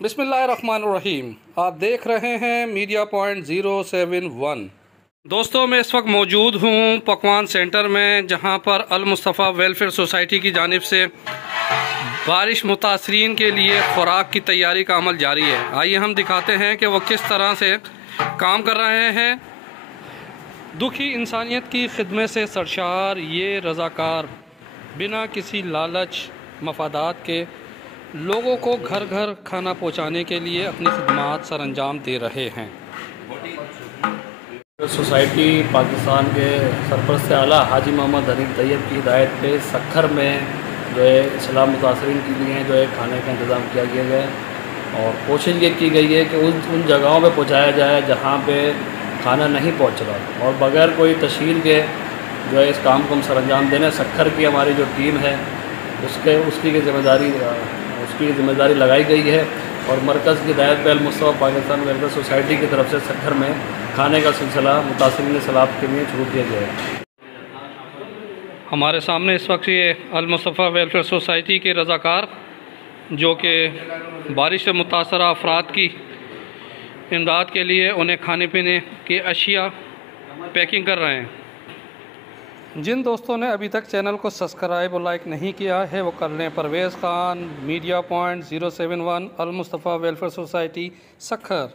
बिस्मिल्लाहिर्रहमानिर्रहीम। आप देख रहे हैं मीडिया पॉइंट 071। दोस्तों, मैं इस वक्त मौजूद हूँ पकवान सेंटर में, जहाँ पर अल मुस्तफ़ा वेलफेयर सोसाइटी की जानिब से बारिश मुतासरीन के लिए खुराक की तैयारी का अमल जारी है। आइए हम दिखाते हैं कि वो किस तरह से काम कर रहे हैं। दुखी इंसानियत की खिदमत से सरशार ये रज़ाकार बिना किसी लालच मफादात के लोगों को घर घर खाना पहुंचाने के लिए अपनी खिदमात सरअंजाम दे रहे हैं। सोसाइटी पाकिस्तान के सरपरस्त आला हाजी मोहम्मद हनीफ तैयब की हिदायत पे सक्खर में जो है इस्लाम मुतासरीन के लिए जो है खाने का इंतज़ाम किया गया है और कोशिश ये की गई है कि उन जगहों पे पहुंचाया जाए जहां पे खाना नहीं पहुंच रहा और बग़ैर कोई तशहीर के जो है इस काम को हम सरअंजाम देने। सक्खर की हमारी जो टीम है उसकी जिम्मेदारी लगाई गई है और मरकज़ की हिदायत पे अल मुस्तफ़ा पाकिस्तान वेलफेयर सोसाइटी की तरफ से सक्खर में खाने का सिलसिला मुतासिरीन सैलाब के लिए शुरू किया गया है। हमारे सामने इस वक्त ये अल मुस्तफ़ा वेलफेयर सोसाइटी के रज़ाकार जो कि बारिश से मुतासर अफराद की इमदाद के लिए उन्हें खाने पीने की अशिया पैकिंग कर रहे हैं। जिन दोस्तों ने अभी तक चैनल को सब्सक्राइब और लाइक नहीं किया है वो कर लें। परवेज़ ख़ान, मीडिया पॉइंट 071, अल मुस्तफ़ा वेलफेयर सोसाइटी, सक्खर।